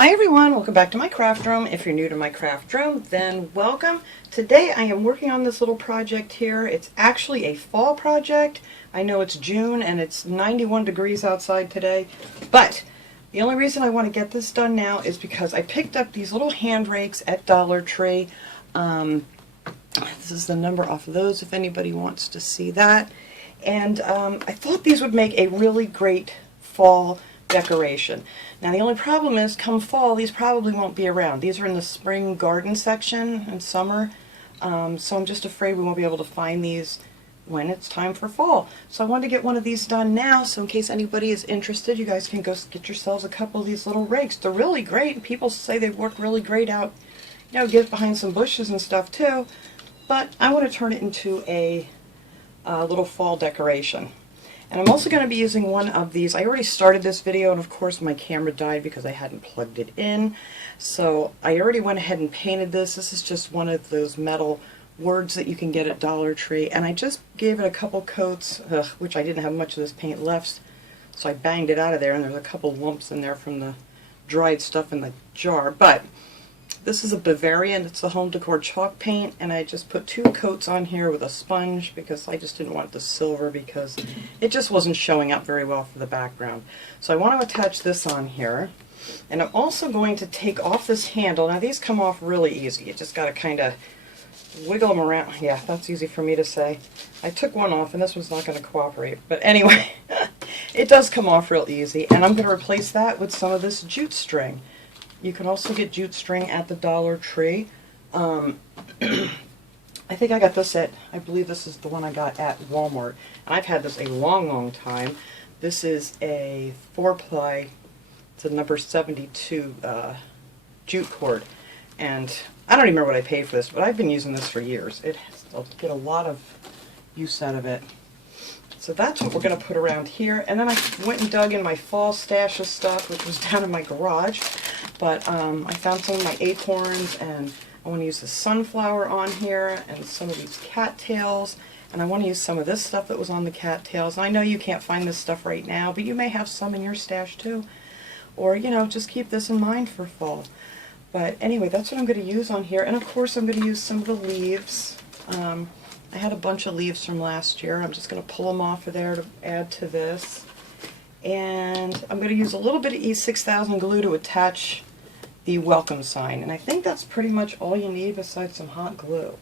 Hi everyone, welcome back to my craft room. If you're new to my craft room, then welcome. Today I am working on this little project here. It's actually a fall project. I know it's June and it's 91 degrees outside today, but the only reason I want to get this done now is because I picked up these little hand rakes at Dollar Tree. This is the number off of those if anybody wants to see that. And I thought these would make a really great fall decoration. Now the only problem is, come fall, these probably won't be around. These are in the spring garden section in summer, so I'm just afraid we won't be able to find these when it's time for fall. So I wanted to get one of these done now, so in case anybody is interested, you guys can go get yourselves a couple of these little rakes. They're really great, and people say they work really great out, you know, get behind some bushes and stuff too, but I want to turn it into a little fall decoration. And I'm also going to be using one of these. I already started this video, and of course my camera died because I hadn't plugged it in. So I already went ahead and painted this. This is just one of those metal words that you can get at Dollar Tree. And I just gave it a couple coats, which I didn't have much of this paint left. So I banged it out of there, and there's a couple lumps in there from the dried stuff in the jar. But this is a Bavarian. It's the home decor chalk paint, and I just put 2 coats on here with a sponge because I just didn't want the silver because it just wasn't showing up very well for the background. So I want to attach this on here, and I'm also going to take off this handle. Now these come off really easy. You just got to kind of wiggle them around. Yeah, that's easy for me to say. I took one off, and this one's not going to cooperate. But anyway, it does come off real easy, and I'm going to replace that with some of this jute string. You can also get jute string at the Dollar Tree. I think I got this at, I believe this is the one I got at Walmart. And I've had this a long, long time. This is a 4-ply, it's a number 72 jute cord. And I don't even remember what I paid for this, but I've been using this for years. I'll get a lot of use out of it. So that's what we're going to put around here. And then I went and dug in my fall stash of stuff, which was down in my garage. But I found some of my acorns, and I want to use the sunflower on here, and some of these cattails. And I want to use some of this stuff that was on the cattails. And I know you can't find this stuff right now, but you may have some in your stash too. Or, you know, just keep this in mind for fall. But anyway, that's what I'm going to use on here. And of course I'm going to use some of the leaves. I had a bunch of leaves from last year. I'm just going to pull them off of there to add to this. And I'm going to use a little bit of E6000 glue to attach the welcome sign. And I think that's pretty much all you need besides some hot glue.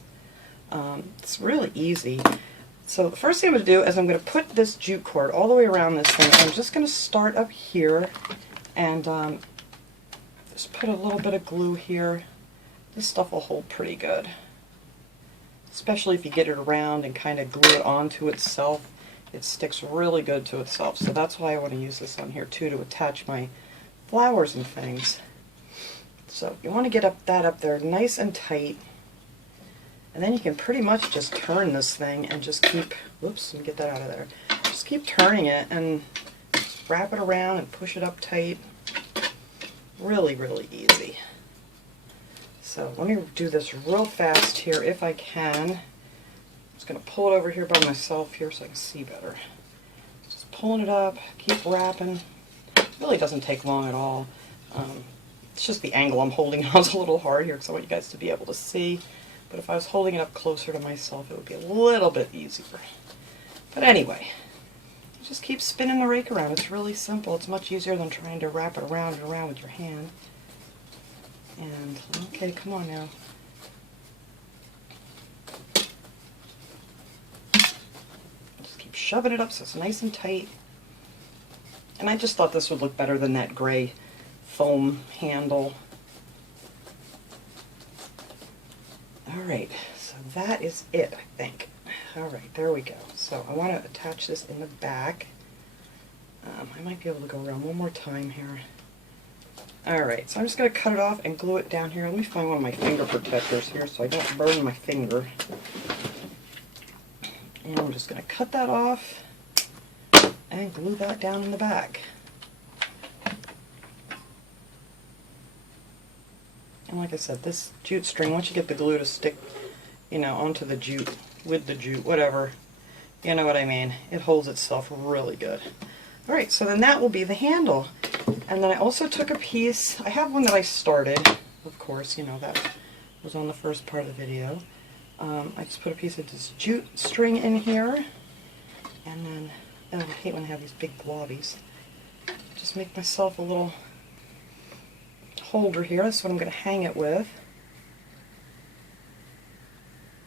It's really easy. So the first thing I'm going to do is I'm going to put this jute cord all the way around this thing. I'm just going to start up here and just put a little bit of glue here. This stuff will hold pretty good, especially if you get it around and kind of glue it onto itself. It sticks really good to itself, so that's why I want to use this on here too, to attach my flowers and things. So you want to get that up there nice and tight, and then you can pretty much just turn this thing and just keep, whoops, let me get that out of there. Just keep turning it and wrap it around and push it up tight. Really, really easy. So let me do this real fast here if I can. I'm just going to pull it over here by myself here so I can see better. Just pulling it up, keep wrapping. It really doesn't take long at all. It's just the angle I'm holding on is a little hard here because I want you guys to be able to see. But if I was holding it up closer to myself, it would be a little bit easier. But anyway, just keep spinning the rake around. It's really simple. It's much easier than trying to wrap it around and around with your hand. And, okay, come on now. Just keep shoving it up so it's nice and tight. And I just thought this would look better than that gray foam handle. Alright, so that is it, I think. Alright, there we go. So I want to attach this in the back. I might be able to go around one more time here. Alright, so I'm just going to cut it off and glue it down here. Let me find one of my finger protectors here so I don't burn my finger. And I'm just going to cut that off and glue that down in the back. And like I said, this jute string, once you get the glue to stick, you know, onto the jute, with the jute, whatever, you know what I mean, it holds itself really good. Alright, so then that will be the handle. And then I also took a piece, I have one that I started, of course, you know, that was on the first part of the video. I just put a piece of this jute string in here, and then, oh, I hate when I have these big blobbies. Just make myself a little holder here. That's what I'm going to hang it with.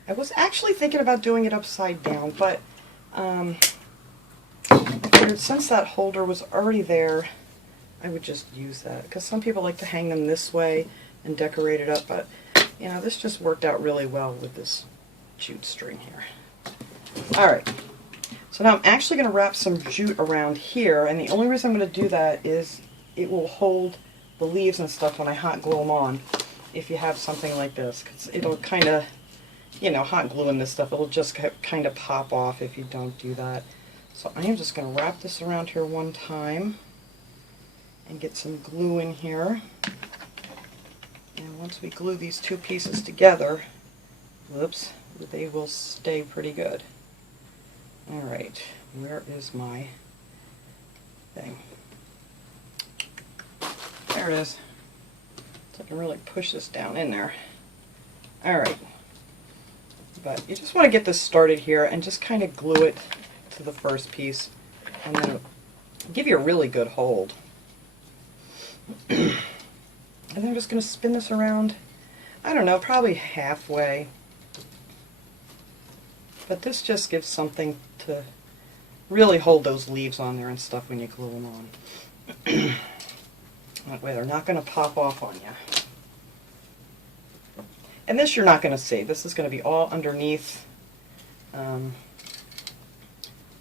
I was actually thinking about doing it upside down, but I figured since that holder was already there, I would just use that, because some people like to hang them this way and decorate it up, but you know, this just worked out really well with this jute string here. Alright, so now I'm actually going to wrap some jute around here, and the only reason I'm going to do that is it will hold the leaves and stuff when I hot glue them on, if you have something like this, because it'll kind of, you know, hot gluing this stuff, it'll just kind of pop off if you don't do that. So I am just going to wrap this around here one time and get some glue in here. And once we glue these two pieces together, whoops, they will stay pretty good. Alright, where is my thing? There it is. So I can really push this down in there. Alright. But you just want to get this started here and just kind of glue it to the first piece, and then it'll give you a really good hold. And then I'm just going to spin this around, I don't know, probably halfway. But this just gives something to really hold those leaves on there and stuff when you glue them on. That way they're not going to pop off on you. And this you're not going to see. This is going to be all underneath.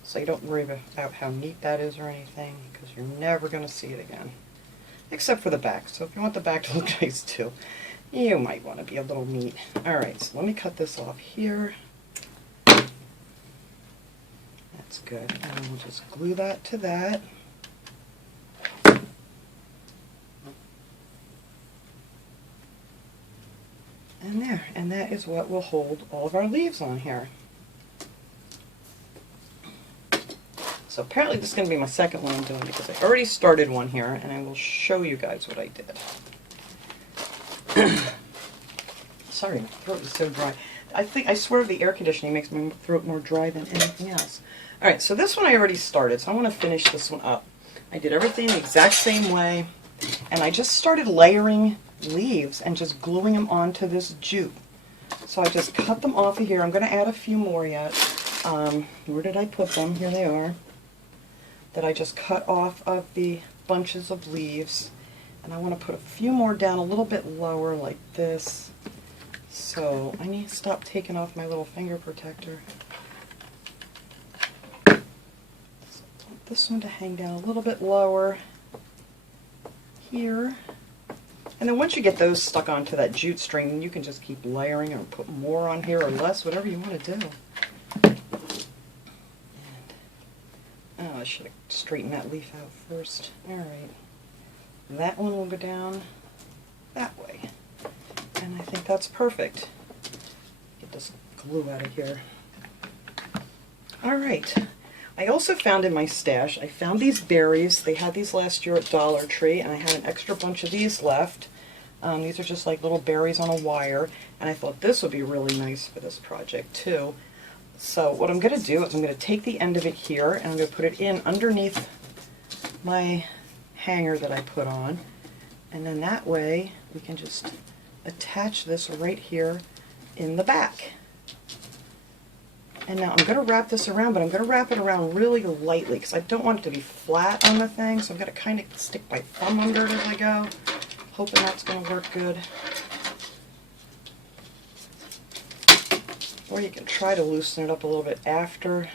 So you don't worry about how neat that is or anything, because you're never going to see it again. Except for the back. So if you want the back to look nice too, you might want to be a little neat. Alright, so let me cut this off here. That's good. And then we'll just glue that to that. And there. And that is what will hold all of our leaves on here. So apparently this is going to be my second one I'm doing, because I already started one here, and I will show you guys what I did. Sorry, my throat is so dry. I swear the air conditioning makes my throat more dry than anything else. Alright, so this one I already started, so I want to finish this one up. I did everything the exact same way, and I just started layering leaves and just gluing them onto this jute. So I just cut them off of here. I'm going to add a few more yet. Where did I put them? Here they are. That I just cut off of the bunches of leaves. And I want to put a few more down a little bit lower like this. So I need to stop taking off my little finger protector. So I want this one to hang down a little bit lower here. And then once you get those stuck onto that jute string, you can just keep layering or put more on here or less, whatever you want to do. Oh, I should have straightened that leaf out first. Alright. That one will go down that way. And I think that's perfect. Get this glue out of here. Alright. I also found in my stash, I found these berries. They had these last year at Dollar Tree, and I had an extra bunch of these left. These are just like little berries on a wire, and I thought this would be really nice for this project too. So what I'm going to do is I'm going to take the end of it here, and I'm going to put it in underneath my hanger that I put on, and then that way we can just attach this right here in the back. And now I'm going to wrap this around, but I'm going to wrap it around really lightly because I don't want it to be flat on the thing, so I'm going to kind of stick my thumb under it as I go, hoping that's going to work good. Or you can try to loosen it up a little bit after.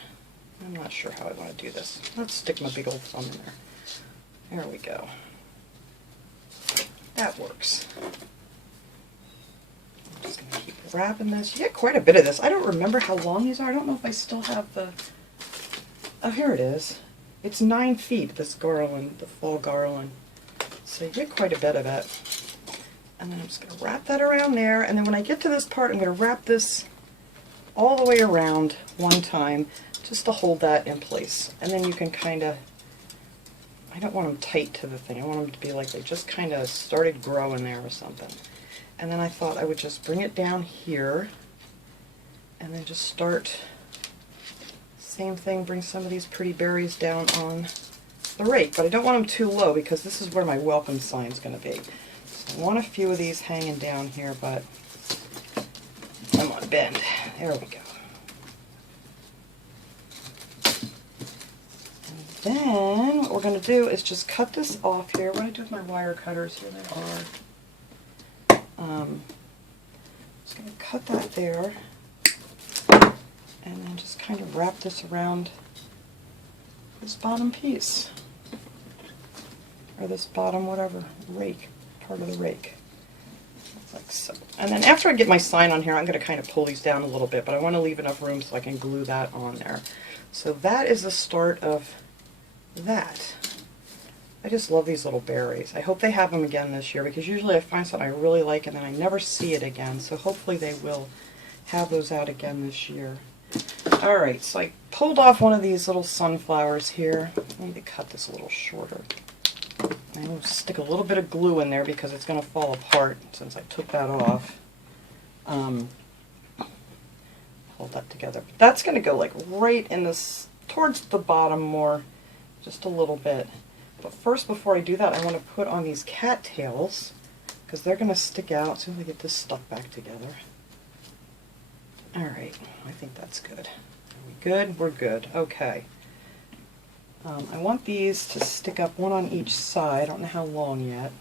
I'm not sure how I want to do this. Let's stick my big old thumb in there. There we go. That works. I'm just going to keep wrapping this. You get quite a bit of this. I don't remember how long these are. I don't know if I still have the... Oh, here it is. It's 9 feet, this garland, the fall garland. So you get quite a bit of it. And then I'm just going to wrap that around there. And then when I get to this part, I'm going to wrap this all the way around one time just to hold that in place. And then you can kind of, I don't want them tight to the thing. I want them to be like they just kind of started growing there or something. And then I thought I would just bring it down here and then just start, same thing, bring some of these pretty berries down on the rake. But I don't want them too low because this is where my welcome sign is going to be. So I want a few of these hanging down here, but come on, bend. There we go. And then what we're going to do is just cut this off here. What do I do with my wire cutters? Here they are. Just going to cut that there, and then just kind of wrap this around this bottom piece, or this bottom whatever rake, part of the rake, like so. And then after I get my sign on here, I'm going to kind of pull these down a little bit, but I want to leave enough room so I can glue that on there. So that is the start of that. I just love these little berries. I hope they have them again this year, because usually I find something I really like and then I never see it again. So hopefully they will have those out again this year. Alright, so I pulled off one of these little sunflowers here. I need to cut this a little shorter. I'm going to stick a little bit of glue in there because it's going to fall apart since I took that off. Hold that together. But that's going to go like right in this, towards the bottom more, just a little bit. But first, before I do that, I want to put on these cattails, because they're going to stick out as soon as I get this stuck back together. Alright, I think that's good. Are we good? We're good. Okay. I want these to stick up one on each side. I don't know how long yet.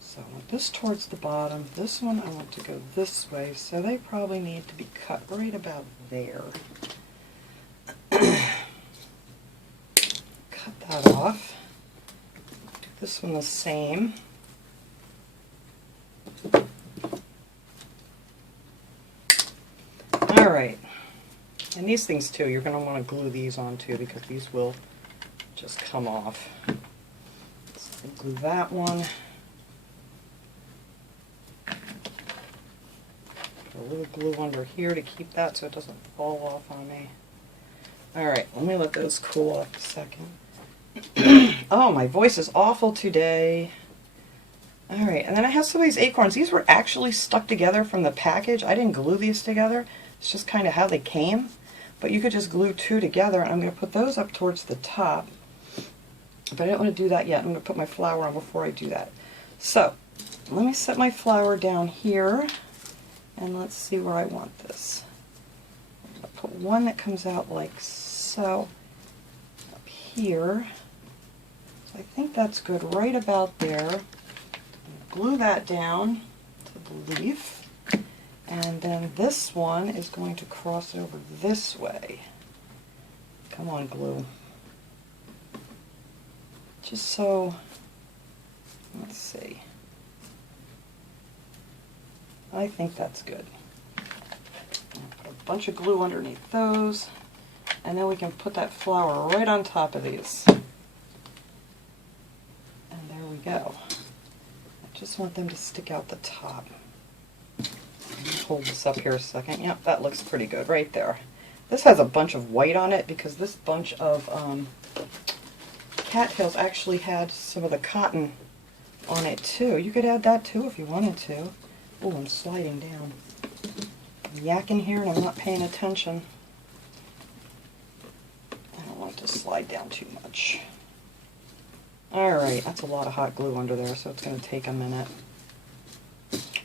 So I want this towards the bottom. This one I want to go this way, so they probably need to be cut right about there. Cut that off. Do this one the same. Alright, and these things too, you're going to want to glue these on too, because these will just come off. So glue that one. Put a little glue under here to keep that so it doesn't fall off on me. Alright, let me let those cool off a second. Oh, my voice is awful today. Alright, and then I have some of these acorns. These were actually stuck together from the package. I didn't glue these together. It's just kind of how they came. But you could just glue two together, and I'm going to put those up towards the top. But I don't want to do that yet. I'm going to put my flower on before I do that. So, let me set my flower down here, and let's see where I want this. I'm going to put one that comes out like so, up here. So I think that's good right about there. Glue that down to the leaf, and then this one is going to cross over this way. Come on, glue. Just so, let's see. I think that's good. Put a bunch of glue underneath those, and then we can put that flower right on top of these. And there we go. Just want them to stick out the top. Hold this up here a second. Yep, that looks pretty good right there. This has a bunch of white on it because this bunch of cattails actually had some of the cotton on it too. You could add that too if you wanted to. Oh, I'm sliding down. I'm yakking here and I'm not paying attention. I don't want it to slide down too much. Alright, that's a lot of hot glue under there, so it's going to take a minute.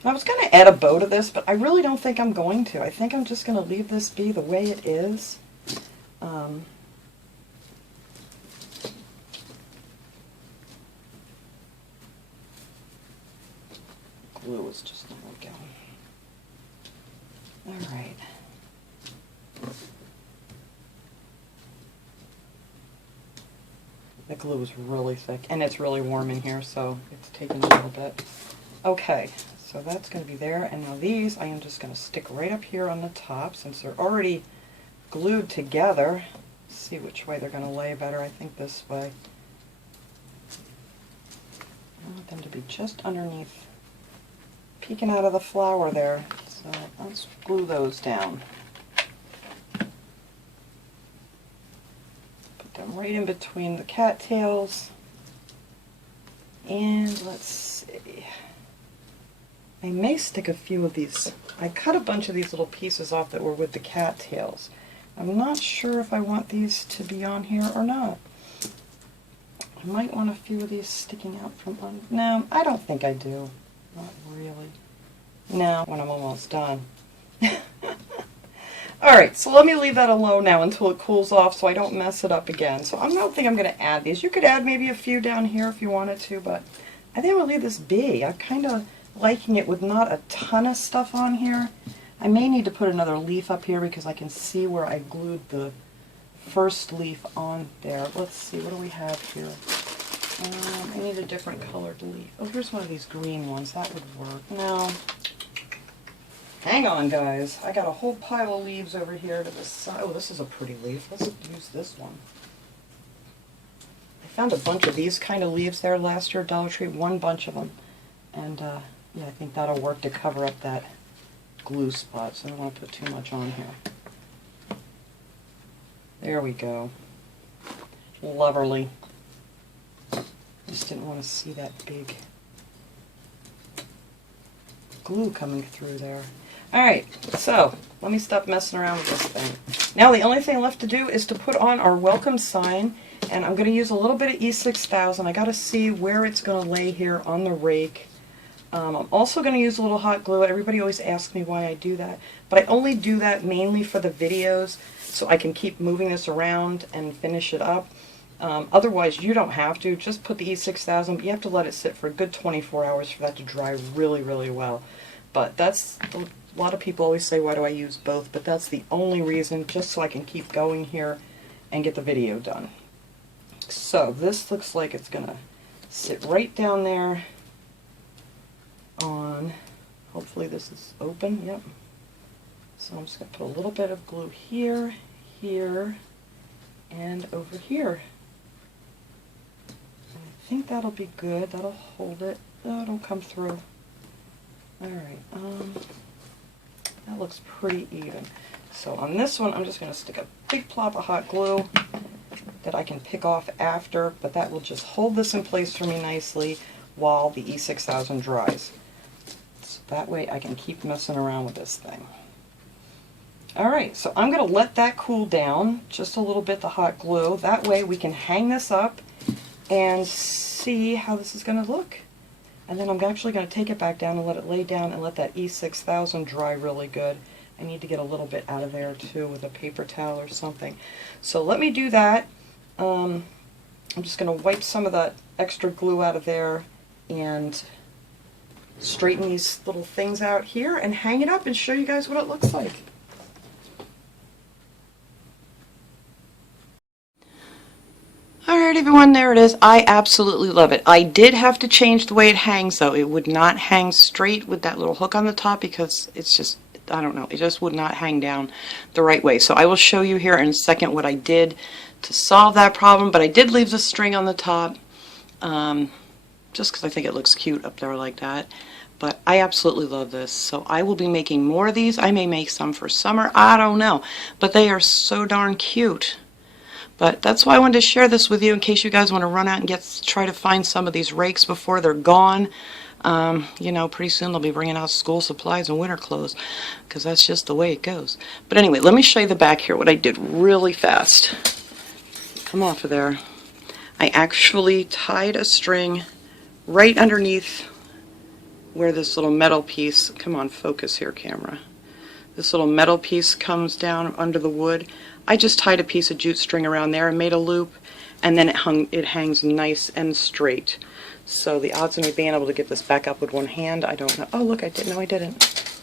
I was going to add a bow to this, but I really don't think I'm going to. I think I'm just going to leave this be the way it is. Glue is just not going. Alright. The glue is really thick, and it's really warm in here, so it's taking a little bit. Okay, so that's going to be there, and now these I am just going to stick right up here on the top, since they're already glued together. Let's see which way they're going to lay better. I think this way. I want them to be just underneath, peeking out of the flower there. So let's glue those down. Put them right in between the cattails. And let's see. I may stick a few of these. I cut a bunch of these little pieces off that were with the cattails. I'm not sure if I want these to be on here or not. I might want a few of these sticking out from under. No, I don't think I do. Not really. No, when I'm almost done. Alright, so let me leave that alone now until it cools off so I don't mess it up again. So I don't think I'm going to add these. You could add maybe a few down here if you wanted to, but I think I'm going to leave this be. I'm kind of liking it with not a ton of stuff on here. I may need to put another leaf up here because I can see where I glued the first leaf on there. Let's see, what do we have here? I need a different colored leaf. Oh, here's one of these green ones. That would work. No. Hang on, guys. I got a whole pile of leaves over here to the side. Oh, this is a pretty leaf. Let's use this one. I found a bunch of these kind of leaves there last year at Dollar Tree. One bunch of them. And, yeah, I think that'll work to cover up that glue spot, so I don't want to put too much on here. There we go. Lovely. Just didn't want to see that big glue coming through there. Alright, so let me stop messing around with this thing. Now the only thing left to do is to put on our welcome sign, and I'm going to use a little bit of E6000. I got to see where it's going to lay here on the rake. I'm also going to use a little hot glue. Everybody always asks me why I do that, but I only do that mainly for the videos so I can keep moving this around and finish it up. Otherwise, you don't have to. Just put the E6000, but you have to let it sit for a good 24 hours for that to dry really, really well. But that's, a lot of people always say, why do I use both? But that's the only reason, just so I can keep going here and get the video done. So this looks like it's going to sit right down there on, hopefully this is open, yep. So I'm just going to put a little bit of glue here, here, and over here. And I think that'll be good. That'll hold it. Oh, it'll come through. Alright, that looks pretty even. So on this one, I'm just going to stick a big plop of hot glue that I can pick off after, but that will just hold this in place for me nicely while the E6000 dries. So that way I can keep messing around with this thing. Alright, so I'm going to let that cool down just a little bit, the hot glue. That way we can hang this up and see how this is going to look. And then I'm actually going to take it back down and let it lay down and let that E6000 dry really good. I need to get a little bit out of there too with a paper towel or something. So let me do that. I'm just going to wipe some of that extra glue out of there and straighten these little things out here and hang it up and show you guys what it looks like. Alright everyone, there it is. I absolutely love it. I did have to change the way it hangs though. It would not hang straight with that little hook on the top because it's just, I don't know, it just would not hang down the right way. So I will show you here in a second what I did to solve that problem, but I did leave the string on the top just because I think it looks cute up there like that. But I absolutely love this, so I will be making more of these. I may make some for summer, I don't know, but they are so darn cute. But that's why I wanted to share this with you in case you guys want to run out and try to find some of these rakes before they're gone. You know, pretty soon they'll be bringing out school supplies and winter clothes because that's just the way it goes. But anyway, let me show you the back here, what I did really fast. Come off of there. I actually tied a string right underneath where this little metal piece, come on, focus here, camera. This little metal piece comes down under the wood. I just tied a piece of jute string around there and made a loop, and then it hangs nice and straight. So the odds of me being able to get this back up with one hand, I don't know. Oh look, I didn't. No, I didn't.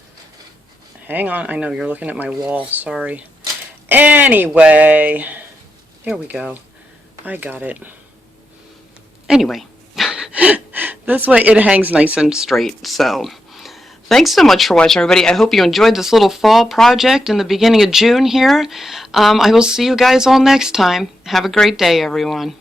Hang on, I know you're looking at my wall, sorry. Anyway, there we go. I got it. Anyway, this way it hangs nice and straight, so thanks so much for watching, everybody. I hope you enjoyed this little fall project in the beginning of June here. I will see you guys all next time. Have a great day, everyone.